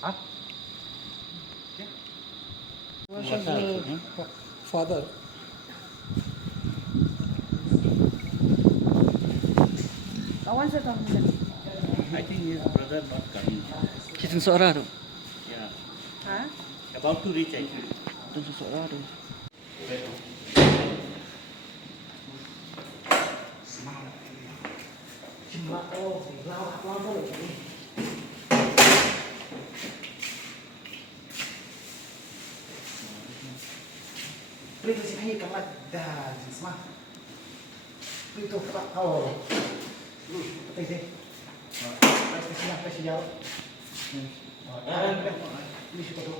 Huh? Was her father. Kawan sa tamu. I think his brother not coming. Kitchen Soraro. Yeah. Ha? About to reach actually. Kitchen Soraro. Prito sinahi kamat dah semua. Prito pak kau. Patay deh. Kasi jauh. Ini siapa tu?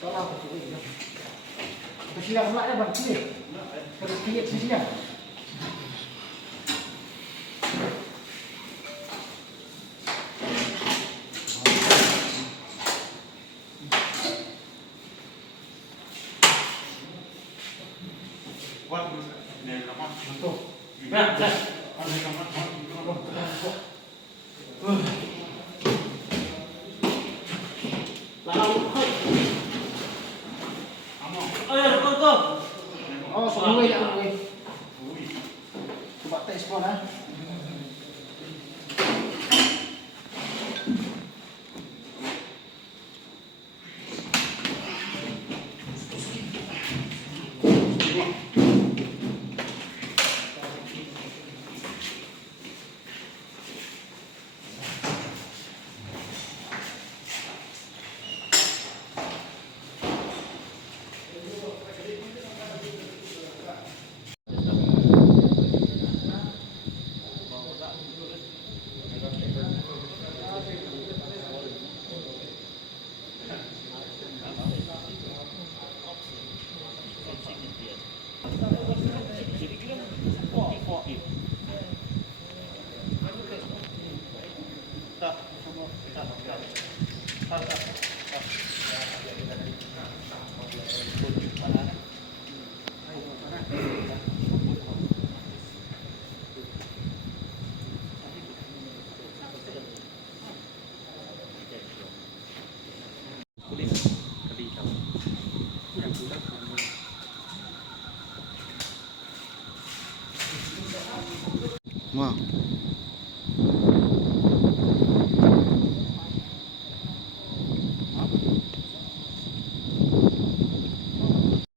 Tolong aku tu. Kasi yang mana bang sini? Terus kiat sini ya. What was that? Tu. Oh, semua ya. Coba tes pun ah. Tak.